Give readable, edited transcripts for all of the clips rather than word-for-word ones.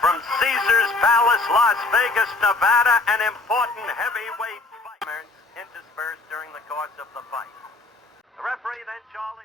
From Caesar's Palace, Las Vegas, Nevada, an important heavyweight fight interspersed during the course of the fight. The referee then, Charlie.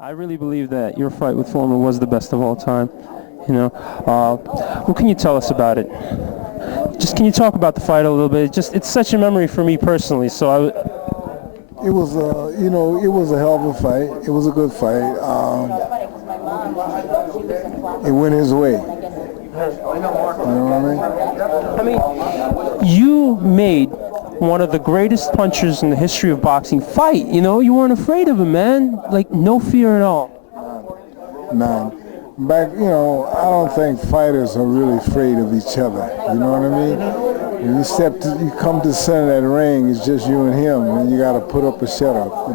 I really believe that your fight with Foreman was the best of all time. You know, what can you tell us about it? Just can you talk about the fight a little bit? It's such a memory for me personally. So it was, it was a hell of a fight. It was a good fight. It went his way. You know what I mean? I mean, you made one of the greatest punchers in the history of boxing fight. You know, you weren't afraid of him, man. Like, no fear at all. None. Back, I don't think fighters are really afraid of each other. You know what I mean? When you come to the center of that ring, it's just you and him, and you got to put up a shut-up,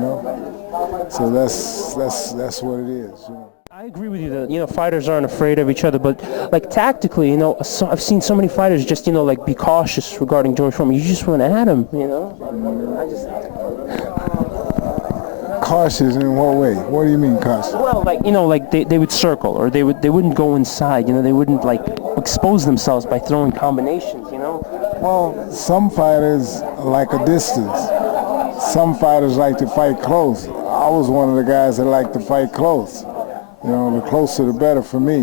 So that's what it is. I agree with you that, fighters aren't afraid of each other, but, like, tactically, I've seen so many fighters just, like, be cautious regarding George Foreman. You just went at him, Cautious in what way? What do you mean cautious? Well, like, they would circle, or they wouldn't go inside, they wouldn't, like, expose themselves by throwing combinations, Well, some fighters like a distance. Some fighters like to fight close. I was one of the guys that liked to fight close. The closer the better for me,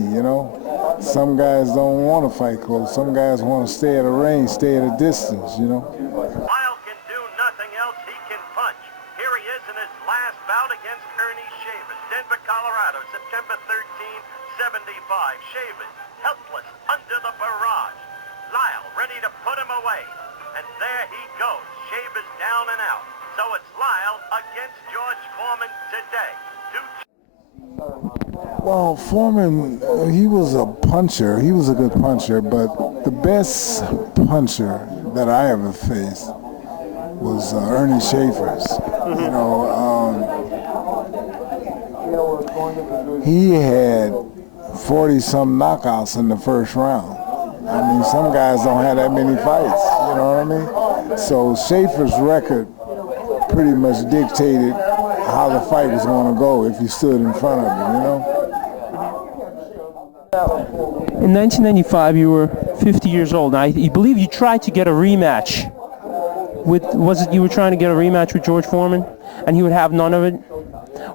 Some guys don't want to fight close. Some guys want to stay at a range, stay at a distance, Lyle can do nothing else. He can punch. Here he is in his last bout against Ernie Shavers, Denver, Colorado, September 13, 75. Shavers, helpless, under the barrage. Lyle ready to put him away. And there he goes. Shavers down and out. So it's Lyle against George Foreman today. Well, Foreman, he was a puncher. He was a good puncher, but the best puncher that I ever faced was Ernie Shavers. He had 40-some knockouts in the first round. I mean, some guys don't have that many fights, you know what I mean? So Shavers' record pretty much dictated how the fight was going to go if you stood in front of him, In 1995, you were 50 years old. I believe you tried to get a rematch. You were trying to get a rematch with George Foreman, and he would have none of it?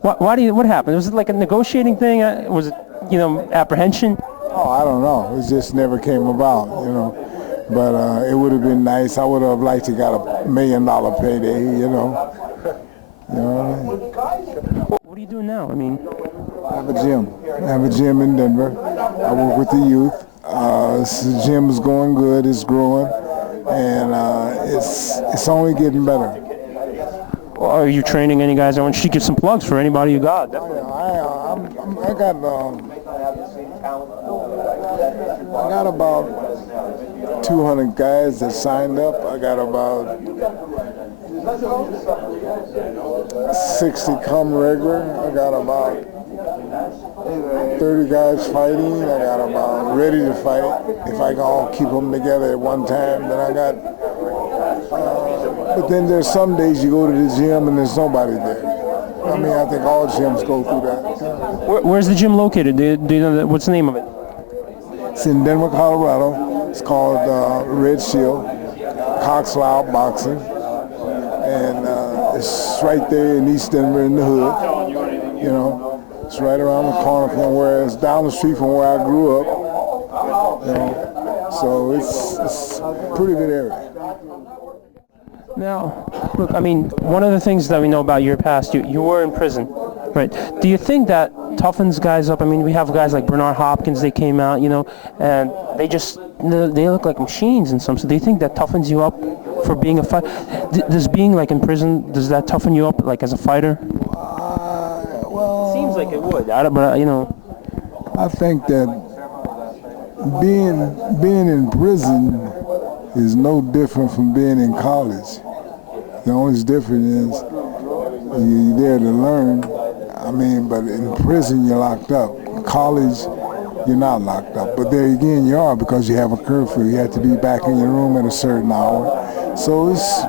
What happened? Was it like a negotiating thing? Was it, apprehension? Oh, I don't know. It just never came about, But it would have been nice. I would have liked to got $1 million payday, you know. You know what I mean? What do you do now? I mean, I have a gym. I have a gym in Denver. I work with the youth. The gym is going good. It's growing, and it's only getting better. well, are you training any guys? I want you to give some plugs for anybody you got. I got about 200 guys that signed up. I got about 60 come regular. I got about 30 guys fighting. I got about ready to fight. If I can all keep them together at one time, then I got. But then there's some days you go to the gym and there's nobody there. I mean, I think all gyms go through that. Where's the gym located? Do you know what's the name of it? It's in Denver, Colorado. It's called Red Shield, Cox Loud Boxing. And it's right there in East Denver in the hood. You know, it's right around the corner from where it's down the street from where I grew up. You know, so it's a pretty good area. Now, look, I mean, one of the things that we know about your past, you were in prison, right? Do you think that toughens guys up? I mean, we have guys like Bernard Hopkins, they came out, you know, and they look like machines in some sense. Do you think that toughens you up for being a fighter? Does being like in prison, does that toughen you up like as a fighter? Well, Seems like it would, but you know. I think that being in prison is no different from being in college. The only difference is you're there to learn. I mean, but in prison you're locked up. In college, you're not locked up. But there again, you are because you have a curfew. You have to be back in your room at a certain hour. So it's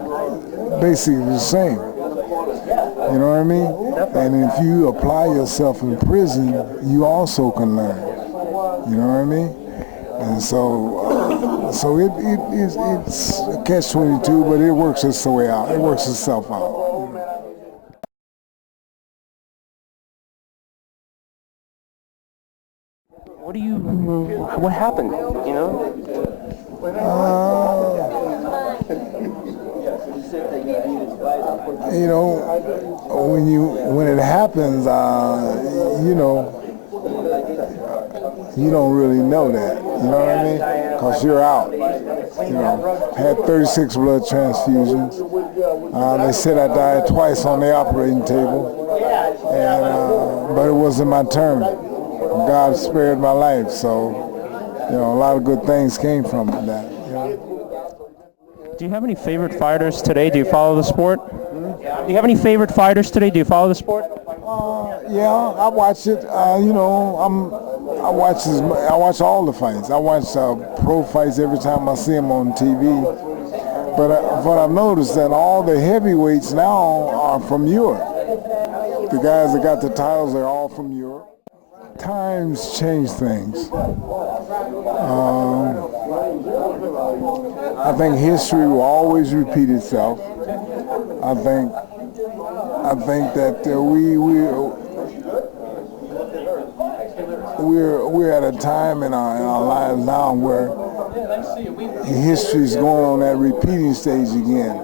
basically the same. You know what I mean? And if you apply yourself in prison, you also can learn. You know what I mean? And so it's a catch-22, but it works its way out. It works itself out. What happened, you know? You know, when it happens, you know, you don't really know that, you know what I mean? Because you're out. You know, had 36 blood transfusions. They said I died twice on the operating table, and but it wasn't my turn. God spared my life, so you know, a lot of good things came from that. You know? Do you have any favorite fighters today? Do you follow the sport? Do you have any favorite fighters today? Do you follow the sport? Yeah, I watch it. You know, I watch all the fights. I watch pro fights every time I see them on TV. But what I've noticed that all the heavyweights now are from Europe. The guys that got the titles, they're all from Europe. Times change things. I think history will always repeat itself. I think that we're at a time in our lives now where history is going on that repeating stage again,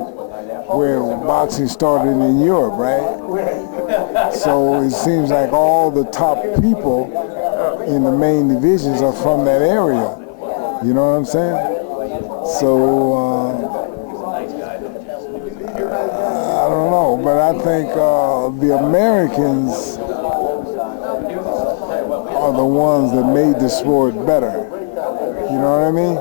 where boxing started in Europe, right? So it seems like all the top people in the main divisions are from that area. You know what I'm saying? So I don't know, but I think the Americans are the ones that made the sport better. You know what I mean?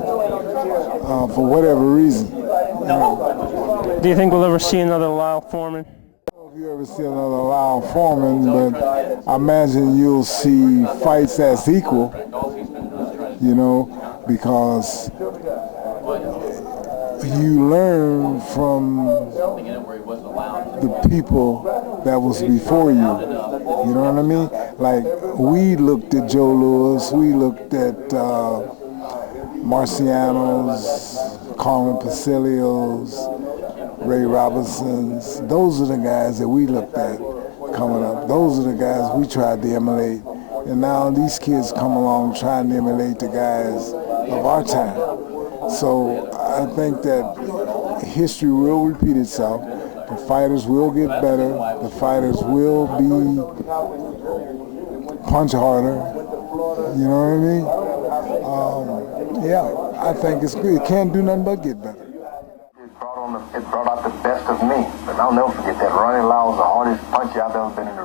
For whatever reason. You know. Do you think we'll ever see another Lyle Foreman? I don't know if you ever see another Lyle Foreman, but I imagine you'll see fights that's equal, you know, because you learn from the people that was before you. You know what I mean? Like, we looked at Joe Louis, we looked at Marcianos, Carmen Pacilios, Ray Robinsons. Those are the guys that we looked at coming up. Those are the guys we tried to emulate. And now these kids come along trying to emulate the guys of our time. So I think that history will repeat itself. The fighters will get better. The fighters will be punch harder. You know what I mean? Yeah, I think it's good. It can't do nothing but get better. It brought out the best of me. But I'll never forget that. Ronnie Lyle was the hardest puncher I've ever been in the